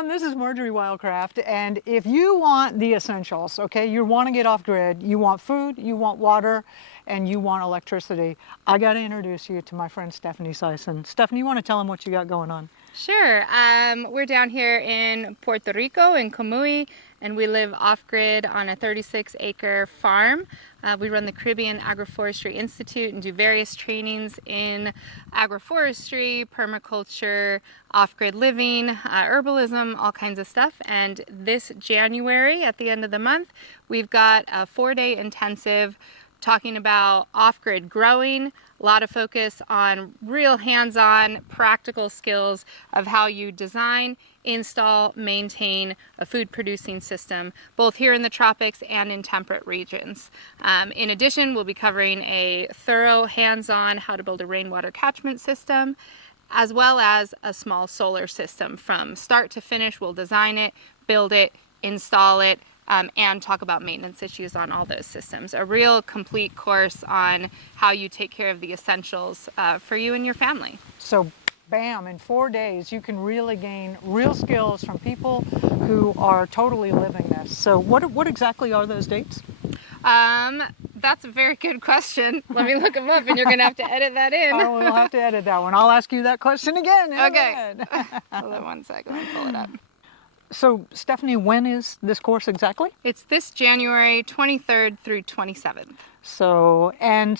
everyone, this is Marjorie Wildcraft, and if you want the essentials, okay, you want to get off grid, you want food, you want water, and you want electricity, I got to introduce you to my friend Stephanie Sison. Stephanie, you want to tell them what you got going on? Sure. We're down here in Puerto Rico, in Comuy, and we live off-grid on a 36-acre farm. We run the Caribbean Agroforestry Institute and do various trainings in agroforestry, permaculture, off-grid living, herbalism, all kinds of stuff. And this January, at the end of the month, we've got a 4-day intensive talking about off-grid growing, a lot of focus on real hands-on practical skills of how you design, install, maintain a food producing system, both here in the tropics and in temperate regions. In addition, we'll be covering a thorough hands-on how to build a rainwater catchment system, as well as a small solar system. From start to finish, we'll design it, build it, install it, and talk about maintenance issues on all those systems. A real complete course on how you take care of the essentials for you and your family. So, bam, in 4 days, you can really gain real skills from people who are totally living this. So what exactly are those dates? That's a very good question. Let me look them up, and you're going to have to edit that in. Oh, we'll have to edit that one. I'll ask you that question again. Okay. Hold on 1 second. Let me pull it up. So, Stephanie, when is this course exactly? It's this January 23rd through 27th. So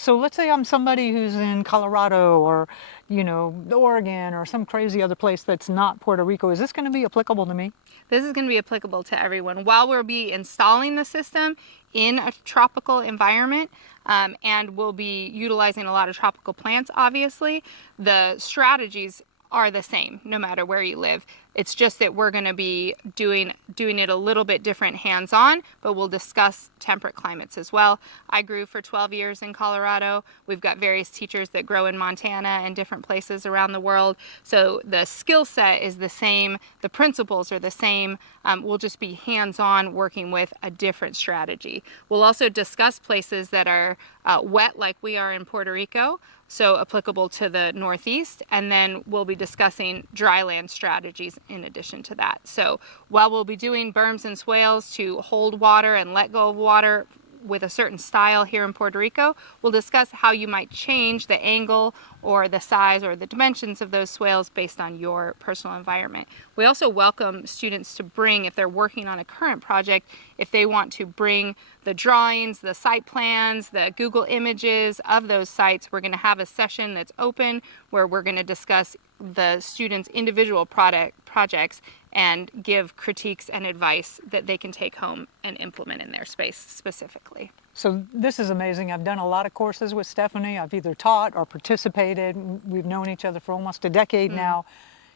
let's say I'm somebody who's in Colorado or, Oregon or some crazy other place that's not Puerto Rico. Is this going to be applicable to me? This is going to be applicable to everyone. While we'll be installing the system in a tropical environment, and we'll be utilizing a lot of tropical plants, obviously, the strategies are the same no matter where you live. It's just that we're going to be doing it a little bit different hands-on, but we'll discuss temperate climates as well. I grew for 12 years in Colorado. We've got various teachers that grow in Montana and different places around the world. So the skill set is the same, the principles are the same. We'll just be hands-on working with a different strategy. We'll also discuss places that are wet like we are in Puerto Rico, so applicable to the Northeast, and then we'll be discussing dryland strategies in addition to that. So while we'll be doing berms and swales to hold water and let go of water with a certain style here in Puerto Rico, we'll discuss how you might change the angle or the size or the dimensions of those swales based on your personal environment. We also welcome students to bring, if they're working on a current project, if they want to bring the drawings, the site plans, the Google images of those sites. We're going to have a session that's open where we're going to discuss the students' individual projects and give critiques and advice that they can take home and implement in their space specifically. So this is amazing. I've done a lot of courses with Stephanie. I've either taught or participated. We've known each other for almost a decade now.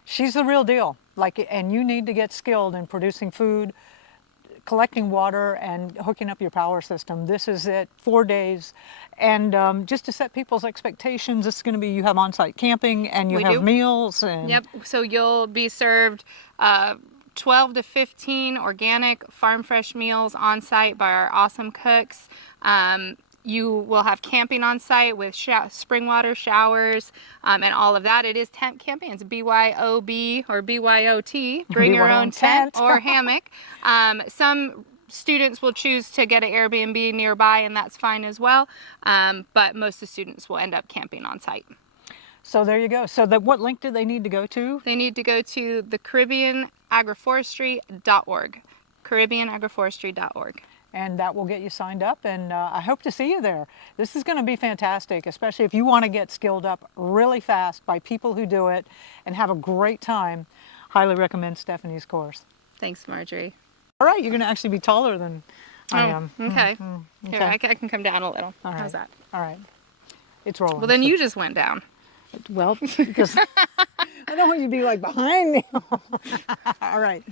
She's the real deal. And you need to get skilled in producing food, collecting water, and hooking up your power system. This is it, 4 days. And just to set people's expectations, this is going to be, you have on-site camping and you have meals. And Yep, so you'll be served 12 to 15 organic farm fresh meals on site by our awesome cooks. You will have camping on site with spring water showers and all of that. It is tent camping. It's BYOB or BYOT. Bring your own tent or hammock. Some students will choose to get an Airbnb nearby, and that's fine as well. But most of the students will end up camping on site. So there you go. So what link do they need to go to? They need to go to the CaribbeanAgroforestry.org. CaribbeanAgroforestry.org. And that will get you signed up, and I hope to see you there. This is going to be fantastic, especially if you want to get skilled up really fast by people who do it and have a great time. Highly recommend Stephanie's course. Thanks, Marjorie. All right, you're going to actually be taller than I am. Okay. Okay. Here, I can come down a little. All right. How's that? All right. It's rolling. Well, then you just went down. Well, because I don't want you to be like behind me. All right.